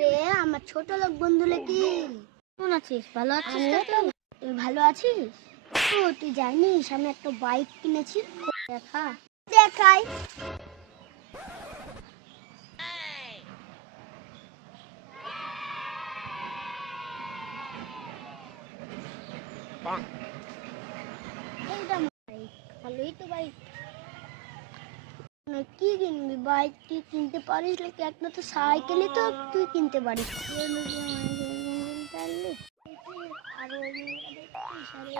রে আমার ছোট লোক বন্ধু কি কেমন আছিস? ভালো আছিস? তুই ভালো আছিস? ও তুই জানিস আমি একটা বাইক কিনেছি। দেখা দেখাই। এইটা বাইক, ভালোই তো বাইক। কি কিনবি? বাইক তুই কিনতে পারিস নাকি? একটা তো সাইকেলই তো তুই কিনতে পারিস। আরো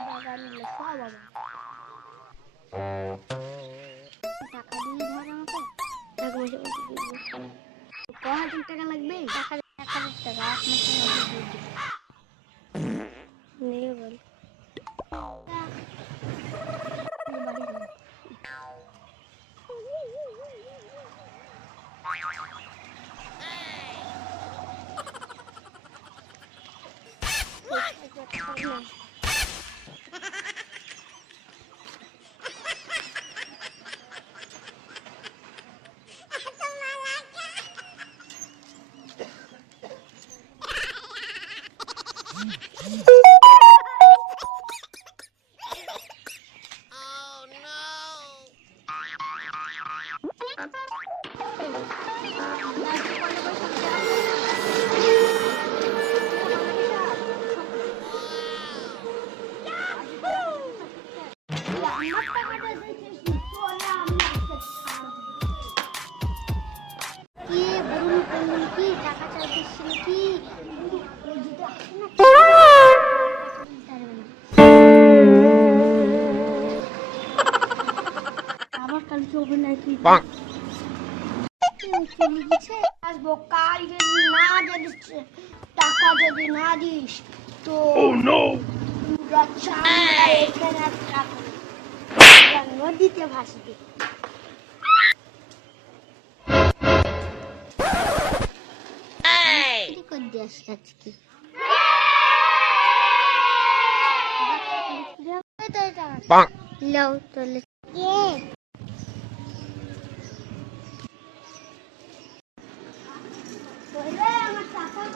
বাগান সব বাগান টাকা দিয়ে ধর আমাকে। টাকা পয়সা ক হাজার টাকা লাগবে? 1,000 টাকা 1 মাসের মধ্যে দিয়ে দিবি। নিয়ে বল আবার কালকে অভিনয় কি চলে গেছে। আসবো কাল যদি না দিস, টাকা যদি না দিস তো নদীতে ভাসবে। আজকে লাও তাহলে আমার টাকা